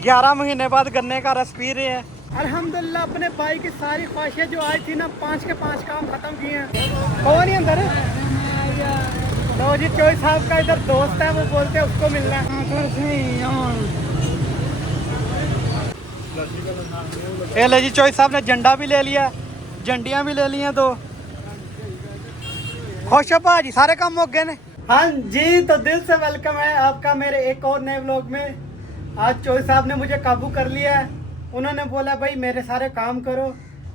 11 महीने बाद गन्ने का रस पी रहे हैं। अल्हम्दुलिल्लाह अपने भाई की सारी ख्वाहिशें जो आई थी ना 5 के 5 काम खत्म किए हैं। कौन नहीं अंदर तो जी चोई साहब का इधर दोस्त है, वो बोलते हैं उसको मिलना है। ये ले जी चोई साहब ने झंडा भी ले लिया, झंडियाँ भी ले ली हैं। तो खुश हो भाजी, सारे काम हो गए ने। हाँ जी, तो दिल से वेलकम है आपका मेरे एक और नए व्लॉग में। आज चोई साहब ने मुझे काबू कर लिया है। उन्होंने बोला भाई मेरे सारे काम करो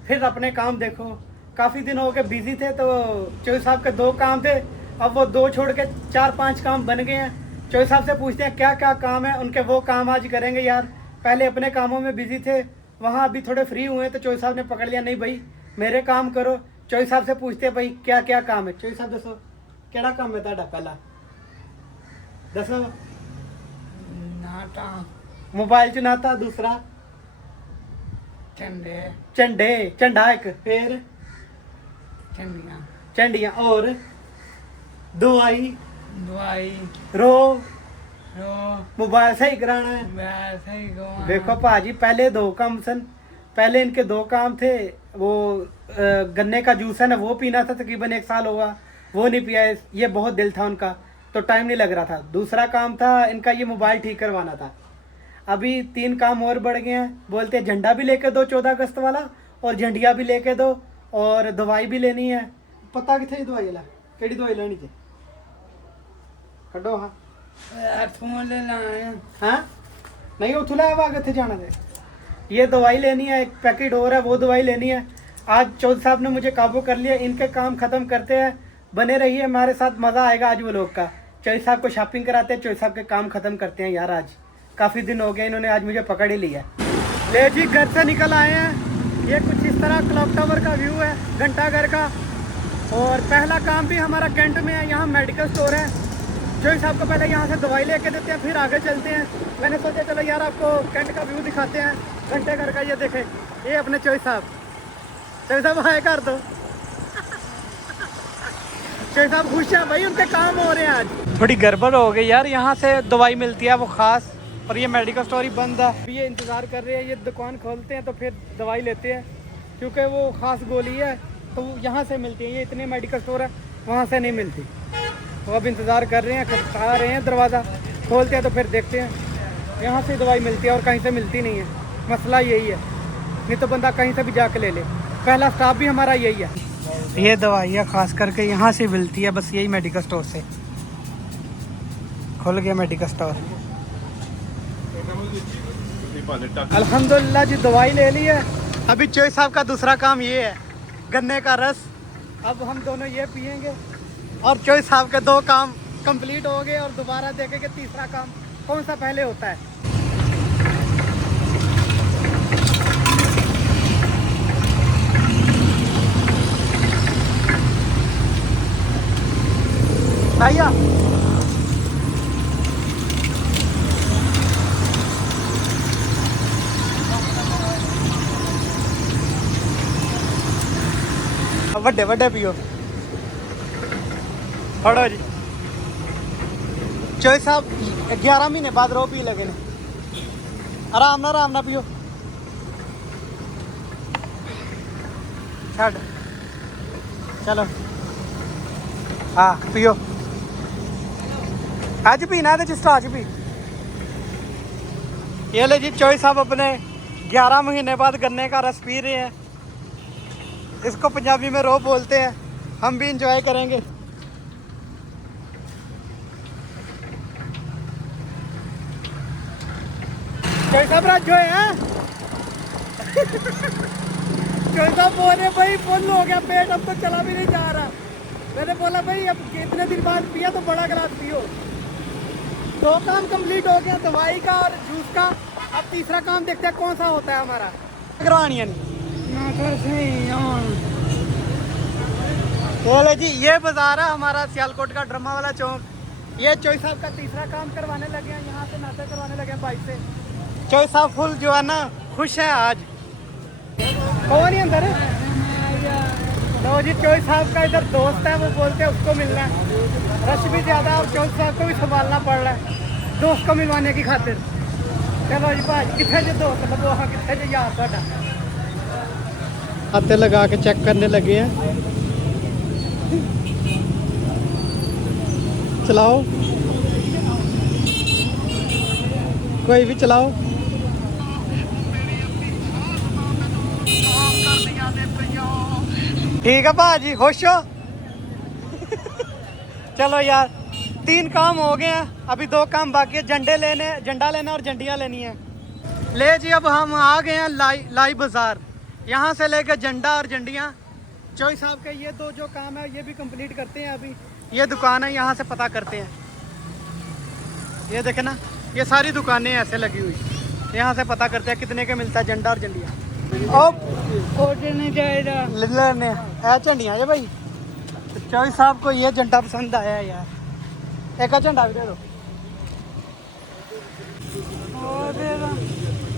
फिर अपने काम देखो। काफ़ी दिन हो गए बिजी थे, तो चोई साहब के 2 काम थे, अब वो 2 छोड़ के 4-5 काम बन गए हैं। चोई साहब से पूछते हैं क्या क्या काम है उनके, वो काम आज करेंगे यार। पहले अपने कामों में बिजी थे, वहाँ अभी थोड़े फ्री हुए तो चोई साहब ने पकड़ लिया, नहीं भाई मेरे काम करो। चोई साहब से पूछते हैं भाई क्या क्या काम है। चोई साहब दसो केड़ा काम है ताड़ा, पहला दसो। नाटा मोबाइल चुनाता, दूसरा झंडे झंडे झंडा एक, फिर झंडियाँ झंडियाँ, और दवाई दवाई रो रो मोबाइल सही कराना है। वैसे ही गो। देखो भाजी पहले 2 काम सन, पहले इनके 2 काम थे। वो गन्ने का जूस है ना, वो पीना था, तकरीबन 1 साल होगा वो नहीं पिया। ये बहुत दिल था उनका तो टाइम नहीं लग रहा था। दूसरा काम था इनका ये मोबाइल ठीक करवाना था। अभी 3 काम और बढ़ गए हैं। बोलते हैं झंडा भी लेके दो 14 अगस्त वाला, और झंडिया भी लेके दो, और दवाई भी लेनी है। पता किथे दवाई ला केड़ी दवाई लेनी चाहिए कड्डो। हाँ फोन ले लाए हाँ नहीं उठू लाया आगे थे जाना थे। ये दवाई लेनी है, एक पैकेट और है वो दवाई लेनी है। आज चौधरी साहब ने मुझे काबू कर लिया। इनके काम खत्म करते हैं, बने रहिए हमारे साथ, मज़ा आएगा आज वो लोग का। चौधरी साहब को शॉपिंग कराते हैं, चौधरी साहब के काम खत्म करते हैं यार। आज काफ़ी दिन हो गए, इन्होंने आज मुझे पकड़ ही लिया। ले जी घर से निकल आए हैं। ये कुछ इस तरह क्लॉक टावर का व्यू है, घंटाघर का। और पहला काम भी हमारा कैंट में है, यहाँ मेडिकल स्टोर है। चौधरी साहब को पहले यहाँ से दवाई लेके देते हैं, फिर आगे चलते हैं। मैंने सोचा चलो यार आपको कैंट का व्यू दिखाते हैं घंटेघर का। ये देखें, ये अपने चौधरी साहब। चौधरी साहब हाय कर दो। चौधरी साहब खुश हैं भाई, उनके काम हो रहे हैं आज। थोड़ी गड़बड़ हो गई यार, यहाँ से दवाई मिलती है वो खास, और ये मेडिकल स्टोर ही बंद है। अभी ये इंतज़ार कर रहे हैं, ये दुकान खोलते हैं तो फिर दवाई लेते हैं, क्योंकि वो ख़ास गोली है तो यहाँ से मिलती है। ये इतने मेडिकल स्टोर है वहाँ से नहीं मिलती। तो अब इंतज़ार कर रहे हैं, खटखटा रहे हैं, दरवाज़ा खोलते हैं तो फिर देखते हैं। यहाँ से दवाई मिलती है और कहीं से मिलती नहीं है। मसला यही है, नहीं तो बंदा कहीं से भी जाके ले ले। पहला स्टाफ भी हमारा यही है। ये दवाइयाँ खास करके यहाँ से मिलती है, बस यही मेडिकल स्टोर से। खुल गया मेडिकल स्टोर। अल्हम्दुलिल्लाह जी दवाई ले ली है। अभी चोई साहब का दूसरा काम ये है, गन्ने का रस। अब हम दोनों ये पियेंगे। और चोई साहब के 2 काम कंप्लीट हो गए और दोबारा देखेंगे तीसरा काम कौन सा पहले होता है। भैया ਵੱਡੇ ਵੱਡੇ पियो फड़ो जी। चोई साहब 11 महीने बाद रो पी लगे ने। आराम ना पियो, छड़ चलो। हाँ पियो, आज पीना है जिस आज पी। ये ले जी चोई साहब अपने 11 महीने बाद गन्ने का रस पी रहे हैं। इसको पंजाबी में रो बोलते हैं, हम भी इंजॉय करेंगे। चौधरी साहब राज जो है चौधरी साहब बोल रहे भाई फुल हो गया पेट, अब तो चला भी नहीं जा रहा। मैंने बोला भाई अब कितने दिन बाद पिया तो बड़ा गिलास पियो। 2 काम कंप्लीट हो गया, दवाई का और जूस का। अब तीसरा काम देखते हैं कौन सा होता है हमारा। करवानी है जी। ये बाजार है हमारा सियालकोट का, ड्रामा वाला चौक। ये चौधरी साहब का तीसरा काम करवाने लगे हैं, यहाँ से नाश्ता करवाने लगे हैं बाइक से। चोई साहब फुल जो है ना खुश है आज। कौन नहीं अंदर तो जी चौधरी साहब का इधर दोस्त है, वो बोलते हैं उसको मिलना है। रश भी ज़्यादा है और चौधरी साहब को भी संभालना पड़ रहा है दोस्त को मिलवाने की खातिर। चलो जी भाजी कितने जो दोस्त लबो हाँ कितने जो यार साडा हाथे लगा के चेक करने लगे हैं। चलाओ, कोई भी चलाओ। ठीक है भाजी, खुश हो? चलो यार, 3 काम हो गए हैं, अभी 2 काम बाकी है। झंडा लेना और झंडियाँ लेनी है। ले जी, अब हम आ गए हैं लाई बाजार। यहाँ से लेकर झंडा और झंडियाँ चौई साहब के ये दो जो काम है ये भी कंप्लीट करते हैं अभी। ये दुकान है, यहाँ से पता करते हैं। ये देखे ना, ये सारी दुकानें ऐसे लगी हुई, यहाँ से पता करते हैं कितने का मिलता है झंडा और झंडियाँ। नहीं जाएगा लेने है झंडियाँ ये भाई। तो चौई साहब को ये झंडा पसंद आया है यार, एक झंडा भी दे दो।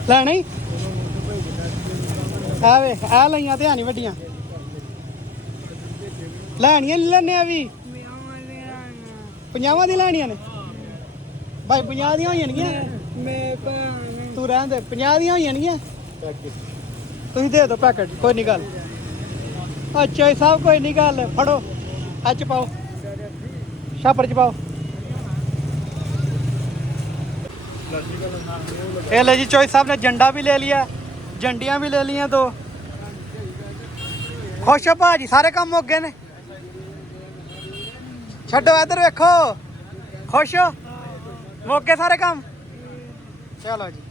ਲੈਣਾ ਹੀ ਆ ਵੇ ਆ ਲਈਆਂ ਤੇ ਆਣੀ ਵੱਡੀਆਂ ਲੈਣੀਆਂ ਲੈਣੇ ਆ ਵੀ 50 ਦੀ ਲੈਣੀਆਂ ਨੇ ਭਾਈ 50 ਦੀਆਂ ਹੋ ਜਾਣਗੀਆਂ ਤੂੰ ਰਹਿਣ ਦੇ 50 ਦੀਆਂ ਹੋ ਜਾਣਗੀਆਂ ਤੁਸੀਂ ਦੇ ਦਿਓ ਪੈਕਟ ਕੋਈ ਨਹੀਂ ਗੱਲ ਅੱਛਾ ਸਾਹਿਬ ਕੋਈ ਨਹੀਂ ਗੱਲ ਫੜੋ ਅੱਜ ਪਾਓ ਛਾਪਰ ਚ ਪਾਓ ये ले जी चौधरी साहब ने झंडा भी ले लिया झंडियाँ भी ले ली हैं तो खुश हो भाजी सारे काम मुक गए ने छड्डो इधर वेखो खुश हो मुक गए सारे काम चलो जी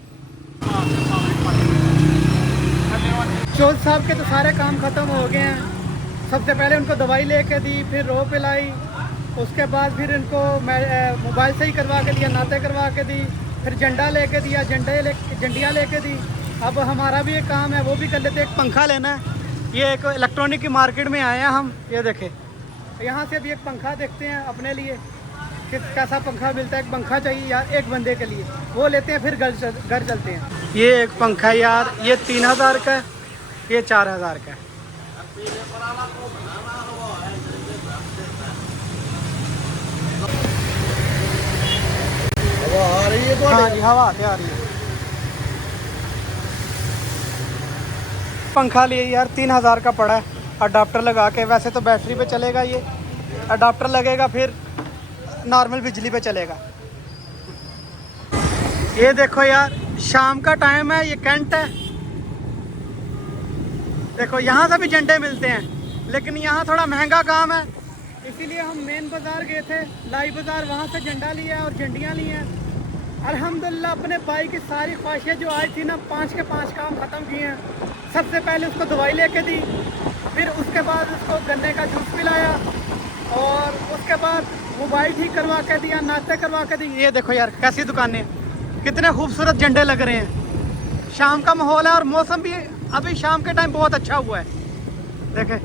चौधरी साहब के तो सारे काम खत्म हो गए हैं। सबसे पहले उनको दवाई लेके दी फिर रो पिलाई उसके बाद फिर इनको मोबाइल से ही करवा के दिया नाते करवा के दी फिर झंडा लेके दिया झंडियाँ लेके दी। अब हमारा भी एक काम है वो भी कर लेते। एक पंखा लेना है ये एक इलेक्ट्रॉनिक की मार्केट में आए हैं हम ये देखें यहाँ से भी एक पंखा देखते हैं अपने लिए कि कैसा पंखा मिलता है। एक पंखा चाहिए यार एक बंदे के लिए वो लेते हैं फिर घर चलते हैं। ये एक पंखा यार ये 3000 का है ये 4000 का है। आ रही है हाँ जी हवा आ रही है। पंखा लिए यार 3000 का पड़ा है अडाप्टर लगा के। वैसे तो बैटरी पे चलेगा ये अडाप्टर लगेगा फिर नॉर्मल बिजली पे चलेगा। ये देखो यार शाम का टाइम है ये कैंट है देखो यहाँ से भी झंडे मिलते हैं लेकिन यहाँ थोड़ा महंगा काम है इसीलिए हम मेन बाजार गए थे लाई बाजार वहाँ से झंडा लिया और झंडियाँ ली हैं। अल्हम्दुलिल्लाह अपने भाई की सारी ख्वाहिशें जो आई थी ना 5 के 5 काम ख़त्म किए हैं। सबसे पहले उसको दवाई लेके दी फिर उसके बाद उसको गन्ने का जूस पिलाया और उसके बाद मोबाइल ठीक करवा के दिया नाश्ते करवा के दी। ये देखो यार कैसी दुकानें कितने खूबसूरत झंडे लग रहे हैं। शाम का माहौल है और मौसम भी अभी शाम के टाइम बहुत अच्छा हुआ है देखे।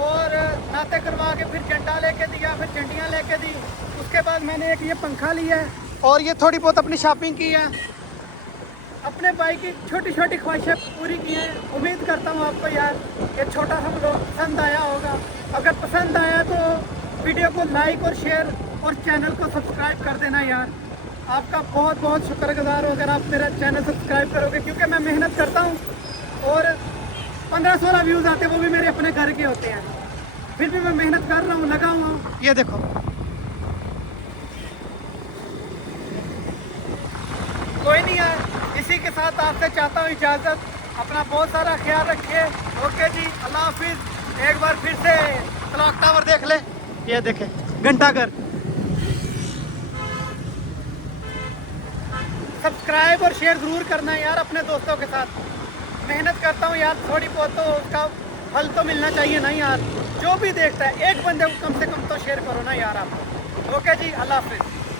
और नाते करवा के फिर झंडा लेके दिया फिर झंडियाँ लेके दी। उसके बाद मैंने एक ये पंखा लिया है और ये थोड़ी बहुत अपनी शॉपिंग की है। अपने भाई की छोटी छोटी ख्वाहिशें पूरी की हैं। उम्मीद करता हूँ आपको यार ये छोटा सा ब्लॉग पसंद आया होगा। अगर पसंद आया तो वीडियो को लाइक और शेयर और चैनल को सब्सक्राइब कर देना यार। आपका बहुत बहुत शुक्रगुजार हो अगर आप मेरा चैनल सब्सक्राइब करोगे क्योंकि मैं मेहनत करता हूँ और 15-16 व्यूज़ आते हैं वो भी मेरे अपने घर के होते हैं फिर भी मैं मेहनत कर रहा हूँ लगा हुआ हूँ। ये देखो कोई नहीं है इसी के साथ आपसे चाहता हूँ इजाज़त। अपना बहुत सारा ख्याल रखिए। ओके जी अल्लाह हाफिज़। एक बार फिर से क्लॉक टावर देख ले ये देखे घंटाघर। सब्सक्राइब और शेयर ज़रूर करना है यार अपने दोस्तों के साथ। मेहनत करता हूँ यार थोड़ी बहुत तो उसका फल तो मिलना चाहिए ना यार। जो भी देखता है एक बंदे को कम से कम तो शेयर करो ना यार आप। ओके जी अल्लाह हाफिज़।